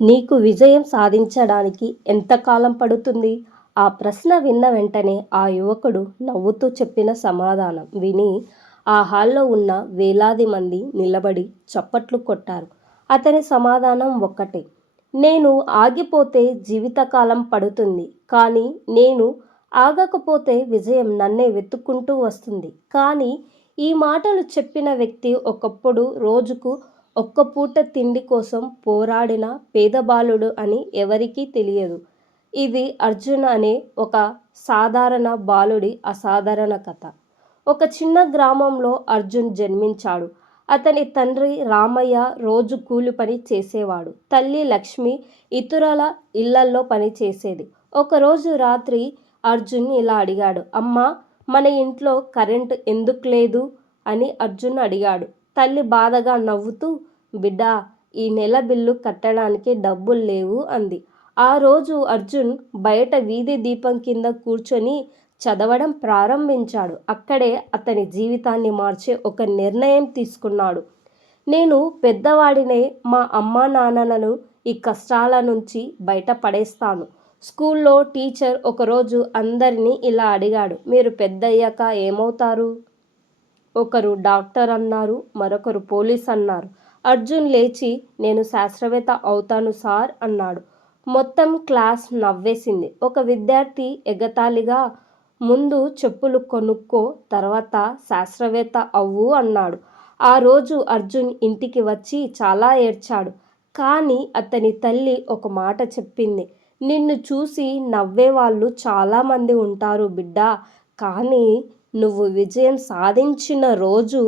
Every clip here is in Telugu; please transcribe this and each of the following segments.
నీకు విజయం సాధించడానికి ఎంతకాలం పడుతుంది? ఆ ప్రశ్న విన్న వెంటనే ఆ యువకుడు నవ్వుతూ చెప్పిన సమాధానం విని ఆ హాల్లో ఉన్న వేలాది మంది నిలబడి చప్పట్లు కొట్టారు. అతని సమాధానం ఒక్కటే. నేను ఆగిపోతే జీవితకాలం పడుతుంది. కానీ నేను ఆగకపోతే విజయం నన్నే వెతుక్కుంటూ వస్తుంది. కానీ ఈ మాటలు చెప్పిన వ్యక్తి ఒకప్పుడు రోజుకు ఒక్క పూట తిండి కోసం పోరాడిన పేద బాలుడు అని ఎవరికీ తెలియదు. ఇది అర్జున్ అనే ఒక సాధారణ బాలుడి అసాధారణ కథ. ఒక చిన్న గ్రామంలో అర్జున్ జన్మించాడు. అతని తండ్రి రామయ్య రోజు కూలి పని చేసేవాడు. తల్లి లక్ష్మి ఇతరుల ఇళ్లల్లో పని చేసేది. ఒకరోజు రాత్రి అర్జున్ ఇలా అడిగాడు. అమ్మా, మన ఇంట్లో కరెంటు ఎందుకు లేదు అని అర్జున్ అడిగాడు. తల్లి బాధగా నవ్వుతూ, బిడ్డా, ఈ నెల బిల్లు కట్టడానికి డబ్బులు లేవు అంది. ఆ రోజు అర్జున్ బయట వీధి దీపం కింద కూర్చొని చదవడం ప్రారంభించాడు. అక్కడే అతని జీవితాన్ని మార్చే ఒక నిర్ణయం తీసుకున్నాడు. నేను పెద్దవాడినే, మా అమ్మా నాన్నలను ఈ కష్టాల నుంచి బయట పడేస్తాను. స్కూల్లో టీచర్ ఒకరోజు అందరినీ ఇలా అడిగాడు. మీరు పెద్దయ్యాక ఏమవుతారు? ఒకరు డాక్టర్ అన్నారు, మరొకరు పోలీస్ అన్నారు. అర్జున్ లేచి నేను శాస్త్రవేత్త అవుతాను సార్ అన్నాడు. మొత్తం క్లాస్ నవ్వేసింది. ఒక విద్యార్థి ఎగతాళిగా, ముందు చెప్పులు కొనుక్కో, తర్వాత శాస్త్రవేత్త అవ్వు అన్నాడు. ఆ రోజు అర్జున్ ఇంటికి వచ్చి చాలా ఏడ్చాడు. కానీ అతని తల్లి ఒక మాట చెప్పింది. నిన్ను చూసి నవ్వేవాళ్ళు చాలామంది ఉంటారు బిడ్డా, కానీ నువ్వు విజయం సాధించిన రోజు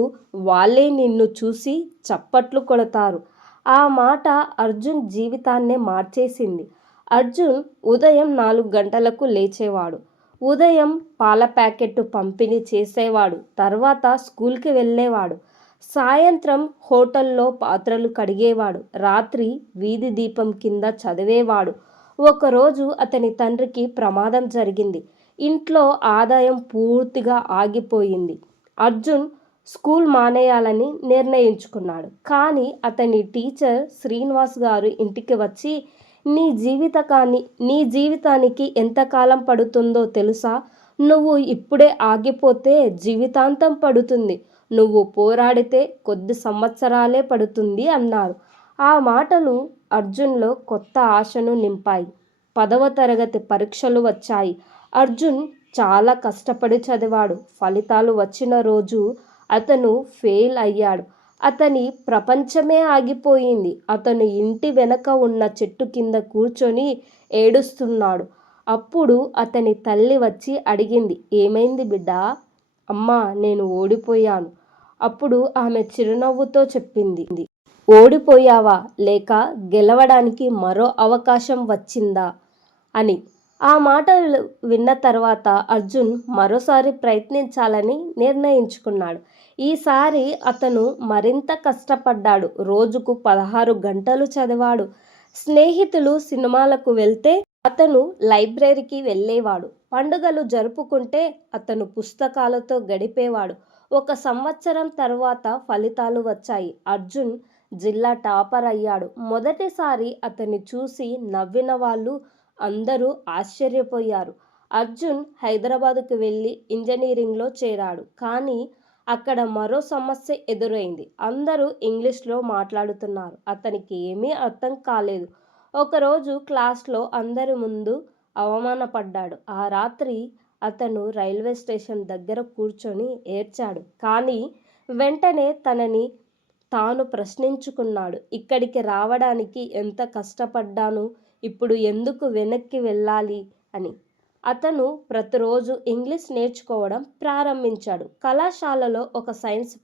వాళ్ళే నిన్ను చూసి చప్పట్లు కొడతారు. ఆ మాట అర్జున్ జీవితాన్నే మార్చేసింది. అర్జున్ ఉదయం 4 గంటలకు లేచేవాడు. ఉదయం పాల ప్యాకెట్టు పంపిణీ చేసేవాడు. తర్వాత స్కూల్కి వెళ్ళేవాడు. సాయంత్రం హోటల్లో పాత్రలు కడిగేవాడు. రాత్రి వీధి దీపం కింద చదివేవాడు. ఒకరోజు అతని తండ్రికి ప్రమాదం జరిగింది. ఇంట్లో ఆదాయం పూర్తిగా ఆగిపోయింది. అర్జున్ స్కూల్ మానేయాలని నిర్ణయించుకున్నాడు. కానీ అతని టీచర్ శ్రీనివాస్ గారు ఇంటికి వచ్చి, నీ జీవితానికి ఎంతకాలం పడుతుందో తెలుసా? నువ్వు ఇప్పుడే ఆగిపోతే జీవితాంతం పడుతుంది. నువ్వు పోరాడితే కొద్ది సంవత్సరాలే పడుతుంది అన్నారు. ఆ మాటలు అర్జున్లో కొత్త ఆశను నింపాయి. 10వ తరగతి పరీక్షలు వచ్చాయి. అర్జున్ చాలా కష్టపడి చదివాడు. ఫలితాలు వచ్చిన రోజు అతను ఫెయిల్ అయ్యాడు. అతని ప్రపంచమే ఆగిపోయింది. అతను ఇంటి వెనక ఉన్న చెట్టు కింద కూర్చొని ఏడుస్తున్నాడు. అప్పుడు అతని తల్లి వచ్చి అడిగింది, ఏమైంది బిడ్డా? అమ్మా, నేను ఓడిపోయాను. అప్పుడు ఆమె చిరునవ్వుతో చెప్పింది, ఓడిపోయావా, లేక గెలవడానికి మరో అవకాశం వచ్చిందా అని. ఆ మాటలు విన్న తర్వాత అర్జున్ మరోసారి ప్రయత్నించాలని నిర్ణయించుకున్నాడు. ఈసారి అతను మరింత కష్టపడ్డాడు. రోజుకు 16 గంటలు చదివాడు. స్నేహితులు సినిమాలకు వెళ్తే అతను లైబ్రరీకి వెళ్ళేవాడు. పండుగలు జరుపుకుంటే అతను పుస్తకాలతో గడిపేవాడు. 1 సంవత్సరం తర్వాత ఫలితాలు వచ్చాయి. అర్జున్ జిల్లా టాపర్ అయ్యాడు. మొదటిసారి అతన్ని చూసి నవ్విన వాళ్ళు అందరూ ఆశ్చర్యపోయారు. అర్జున్ హైదరాబాదుకు వెళ్ళి ఇంజనీరింగ్లో చేరాడు. కానీ అక్కడ మరో సమస్య ఎదురైంది. అందరూ ఇంగ్లీష్లో మాట్లాడుతున్నారు. అతనికి ఏమీ అర్థం కాలేదు. ఒకరోజు క్లాస్లో అందరి ముందు అవమానపడ్డాడు. ఆ రాత్రి అతను రైల్వే స్టేషన్ దగ్గర కూర్చొని ఏడ్చాడు. కానీ వెంటనే తనని తాను ప్రశ్నించుకున్నాడు. ఇక్కడికి రావడానికి ఎంత కష్టపడ్డాను, ఇప్పుడు ఎందుకు వెనక్కి వెళ్ళాలి అని. అతను ప్రతిరోజు ఇంగ్లీష్ నేర్చుకోవడం ప్రారంభించాడు. కళాశాలలో ఒక సైన్స్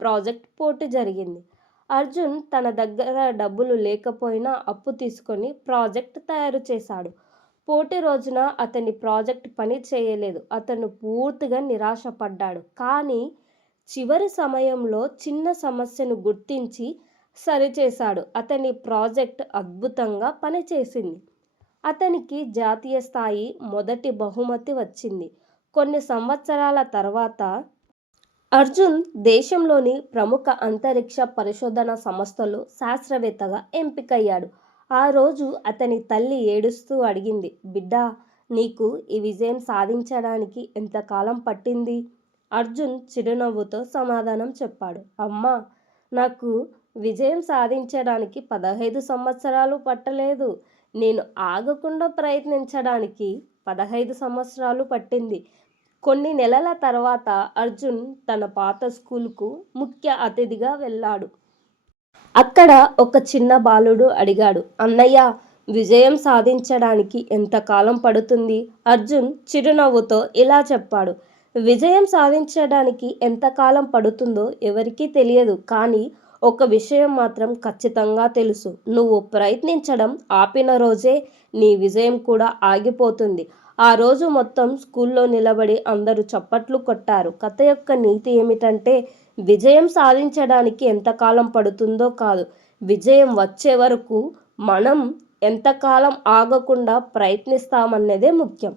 ప్రాజెక్ట్ పోటీ జరిగింది. అర్జున్ తన దగ్గర డబ్బులు లేకపోయినా అప్పు తీసుకొని ప్రాజెక్ట్ తయారు చేశాడు. పోటీ రోజున అతని ప్రాజెక్ట్ పని చేయలేదు. అతను పూర్తిగా నిరాశపడ్డాడు. కానీ చివరి సమయంలో చిన్న సమస్యను గుర్తించి సరిచేశాడు. అతని ప్రాజెక్ట్ అద్భుతంగా పనిచేసింది. అతనికి జాతీయ స్థాయి మొదటి బహుమతి వచ్చింది. కొన్ని సంవత్సరాల తర్వాత అర్జున్ దేశంలోని ప్రముఖ అంతరిక్ష పరిశోధన సంస్థలో శాస్త్రవేత్తగా ఎంపికయ్యాడు. ఆ రోజు అతని తల్లి ఏడుస్తూ అడిగింది, బిడ్డా, నీకు ఈ విజయం సాధించడానికి ఎంతకాలం పట్టింది? అర్జున్ చిరునవ్వుతో సమాధానం చెప్పాడు, అమ్మా, నాకు విజయం సాధించడానికి 15 సంవత్సరాలు పట్టలేదు. నేను ఆగకుండా ప్రయత్నించడానికి 15 సంవత్సరాలు పట్టింది. కొన్ని నెలల తర్వాత అర్జున్ తన పాత స్కూలుకు ముఖ్య అతిథిగా వెళ్ళాడు. అక్కడ ఒక చిన్న బాలుడు అడిగాడు, అన్నయ్య, విజయం సాధించడానికి ఎంతకాలం పడుతుంది? అర్జున్ చిరునవ్వుతో ఇలా చెప్పాడు, విజయం సాధించడానికి ఎంతకాలం పడుతుందో ఎవరికీ తెలియదు, కానీ ఒక విషయం మాత్రం ఖచ్చితంగా తెలుసు. నువ్వు ప్రయత్నించడం ఆపిన రోజే నీ విజయం కూడా ఆగిపోతుంది. ఆ రోజు మొత్తం స్కూల్లో నిలబడి అందరూ చప్పట్లు కొట్టారు. కథ యొక్క నీతి ఏమిటంటే, విజయం సాధించడానికి ఎంతకాలం పడుతుందో కాదు, విజయం వచ్చే వరకు మనం ఎంతకాలం ఆగకుండా ప్రయత్నిస్తామన్నదే ముఖ్యం.